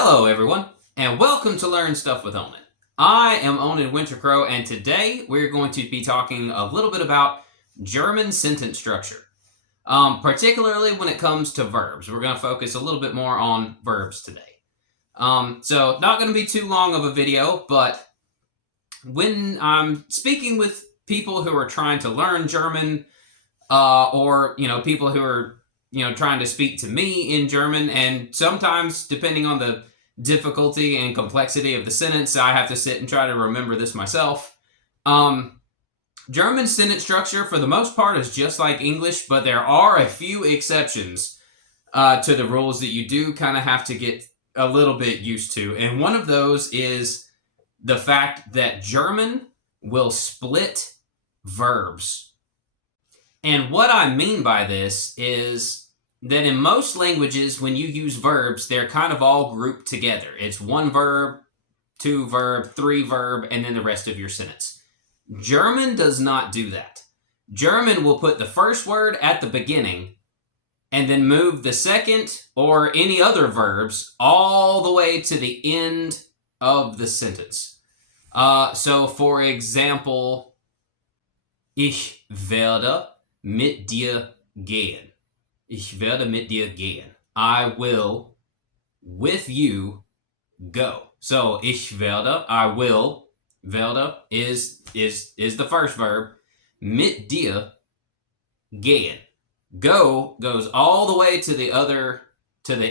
Hello everyone, and welcome to Learn Stuff with Onen. I am Onen Wintercrow, and today we're going to be talking a little bit about German sentence structure. Particularly when it comes to verbs. We're going to focus a little bit more on verbs today. So not going to be too long of a video, but when I'm speaking with people who are trying to learn German, or people who are trying to speak to me in German, and sometimes depending on the difficulty and complexity of the sentence, I have to sit and try to remember this myself. German sentence structure, for the most part, is just like English, but there are a few exceptions to the rules that you do kind of have to get a little bit used to. And one of those is the fact that German will split verbs. And what I mean by this is that in most languages, when you use verbs, they're kind of all grouped together. It's one verb, two verb, three verb, and then the rest of your sentence. German does not do that. German will put the first word at the beginning and then move the second or any other verbs all the way to the end of the sentence. So, for example, ich werde mit dir gehen. Ich werde mit dir gehen. I will, with you, go. So, ich werde, I will, werde is the first verb. Mit dir gehen. Go goes all the way to the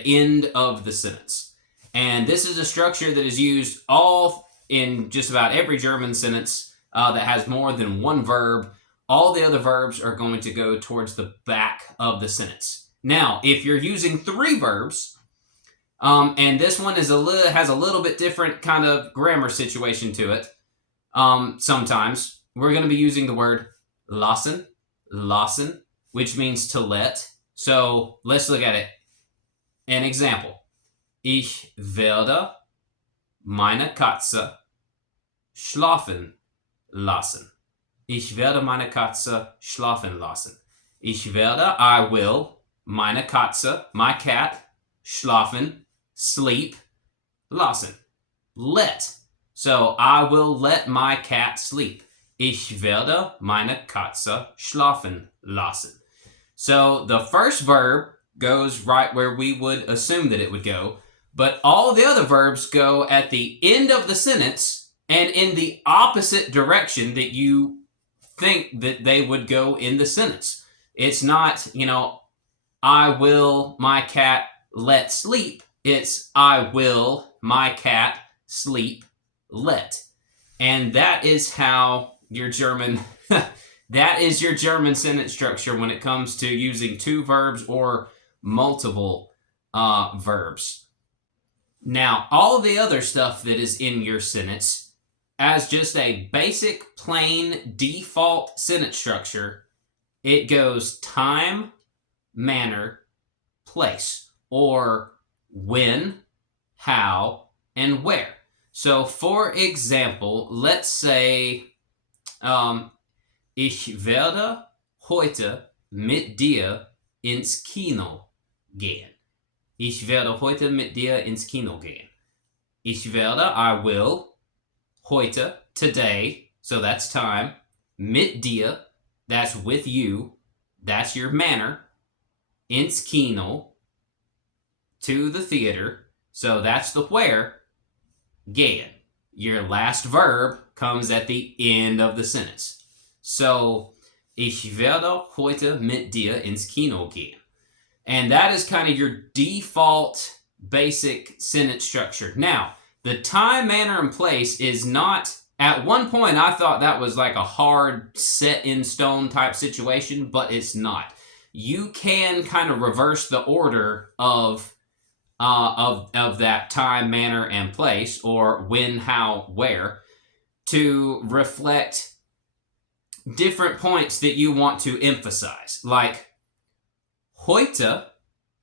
end of the sentence. And this is a structure that is used all in just about every German sentence that has more than one verb. All the other verbs are going to go towards the back of the sentence. Now, if you're using three verbs, and this one has a little bit different kind of grammar situation to it, sometimes we're going to be using the word lassen, which means to let. So let's look at it. An example. Ich werde meine Katze schlafen lassen. Ich werde meine Katze schlafen lassen. Ich werde, I will, meine Katze, my cat, schlafen, sleep, lassen. Let. So, I will let my cat sleep. Ich werde meine Katze schlafen lassen. So, the first verb goes right where we would assume that it would go, but all the other verbs go at the end of the sentence and in the opposite direction that you think that they would go in the sentence. It's not, I will my cat let sleep. It's I will my cat sleep let. And that is how your German that is your German sentence structure when it comes to using two verbs or multiple verbs. Now, all the other stuff that is in your sentence as just a basic, plain, default sentence structure, it goes time, manner, place, or when, how, and where. So, for example, let's say, ich werde heute mit dir ins Kino gehen. Ich werde heute mit dir ins Kino gehen. Ich werde, I will, heute, today, so that's time. Mit dir, that's with you, that's your manner. Ins Kino, to the theater, so that's the where. Gehen. Your last verb comes at the end of the sentence. So, ich werde heute mit dir ins Kino gehen. And that is kind of your default basic sentence structure. Now, the time, manner, and place is not, at one point I thought that was like a hard set in stone type situation, but it's not. You can kind of reverse the order of that time, manner, and place, or when, how, where, to reflect different points that you want to emphasize. Like, heute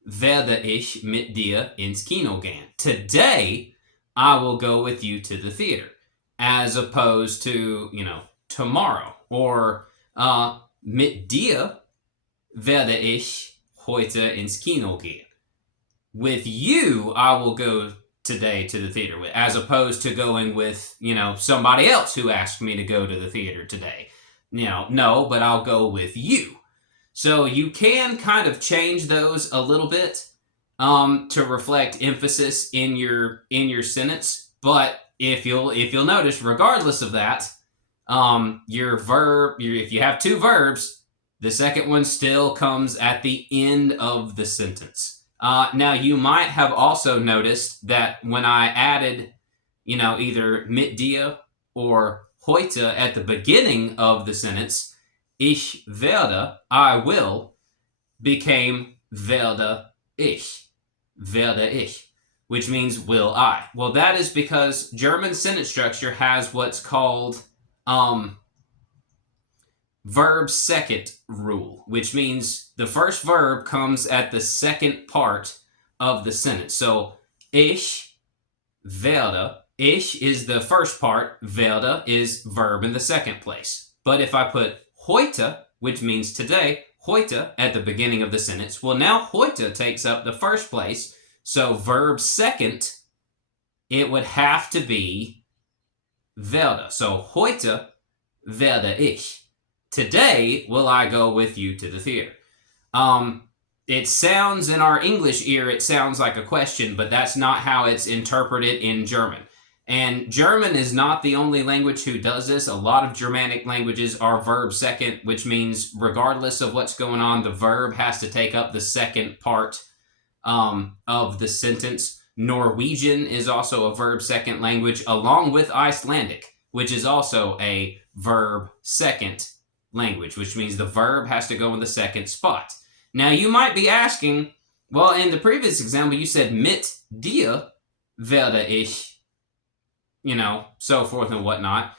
werde ich mit dir ins Kino gehen. Today, I will go with you to the theater. As opposed to, tomorrow. Or, mit dir werde ich heute ins Kino gehen. With you, I will go today to the theater with, as opposed to going with, somebody else who asked me to go to the theater today. No, but I'll go with you. So you can kind of change those a little bit to reflect emphasis in your sentence. But if you'll notice, regardless of that, your verb, if you have two verbs, the second one still comes at the end of the sentence. Now, you might have also noticed that when I added, either mit dir or heute at the beginning of the sentence, ich werde, I will, became werde ich, which means will I. Well, that is because German sentence structure has what's called verb second rule, which means the first verb comes at the second part of the sentence. So ich werde, ich is the first part, werde is verb in the second place. But if I put heute, which means today, heute at the beginning of the sentence, well, now heute takes up the first place. So verb second, it would have to be werde. So heute werde ich. Today will I go with you to the theater. It sounds in our English ear, it sounds like a question, but that's not how it's interpreted in German. And German is not the only language who does this. A lot of Germanic languages are verb second, which means regardless of what's going on, the verb has to take up the second part of the sentence. Norwegian is also a verb second language, along with Icelandic, which is also a verb second language, which means the verb has to go in the second spot. Now, you might be asking, well, in the previous example, you said mit dir werde ich, so forth and whatnot.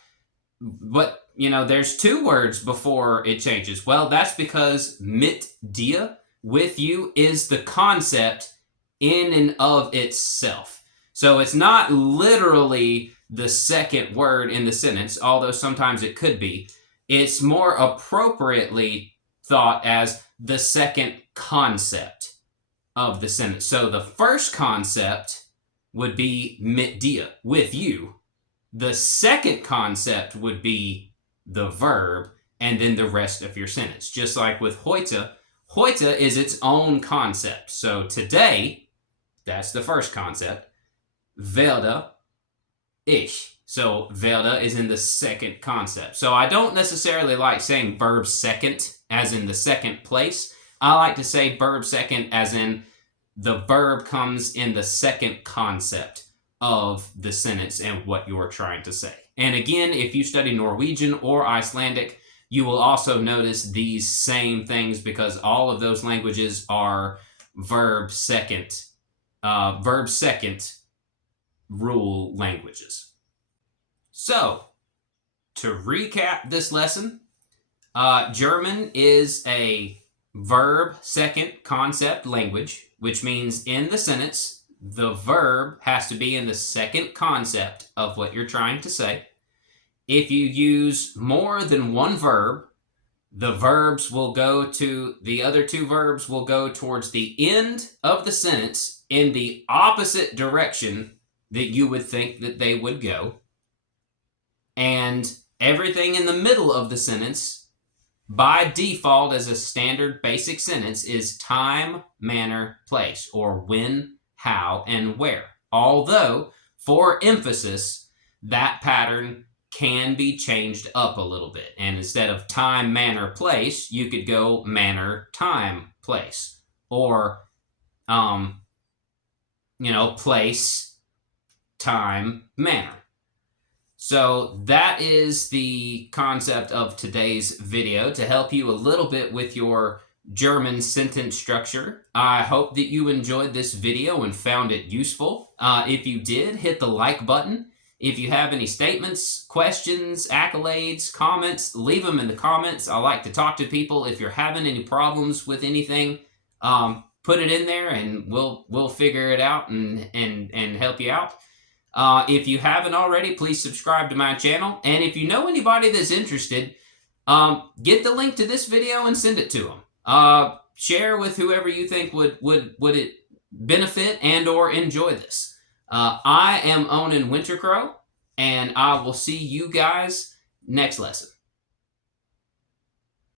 But, there's two words before it changes. Well, that's because mit dir, with you, is the concept in and of itself. So it's not literally the second word in the sentence, although sometimes it could be. It's more appropriately thought as the second concept of the sentence. So the first concept would be mit dir, with you. The second concept would be the verb, and then the rest of your sentence. Just like with heute, heute is its own concept. So today, that's the first concept. Werde ich. So werde is in the second concept. So I don't necessarily like saying verb second as in the second place. I like to say verb second as in the verb comes in the second concept of the sentence and what you're trying to say. And again, if you study Norwegian or Icelandic, you will also notice these same things because all of those languages are verb second rule languages. So, to recap this lesson, German is a verb second concept language, which means in the sentence, the verb has to be in the second concept of what you're trying to say. If you use more than one verb, the other two verbs will go towards the end of the sentence in the opposite direction that you would think that they would go. And everything in the middle of the sentence, by default as a standard basic sentence, is time, manner, place, or when, how, and where. Although, for emphasis, that pattern can be changed up a little bit. And instead of time, manner, place, you could go manner, time, place. Or, place, time, manner. So that is the concept of today's video to help you a little bit with your German sentence structure. I hope that you enjoyed this video and found it useful. If you did, hit the like button. If you have any statements, questions, accolades, comments, leave them in the comments. I like to talk to people. If you're having any problems with anything, put it in there and we'll figure it out and help you out. If you haven't already, please subscribe to my channel. And if you know anybody that's interested, get the link to this video and send it to them. Share with whoever you think would it benefit and or enjoy this. I am Onen Wintercrow, and I will see you guys next lesson.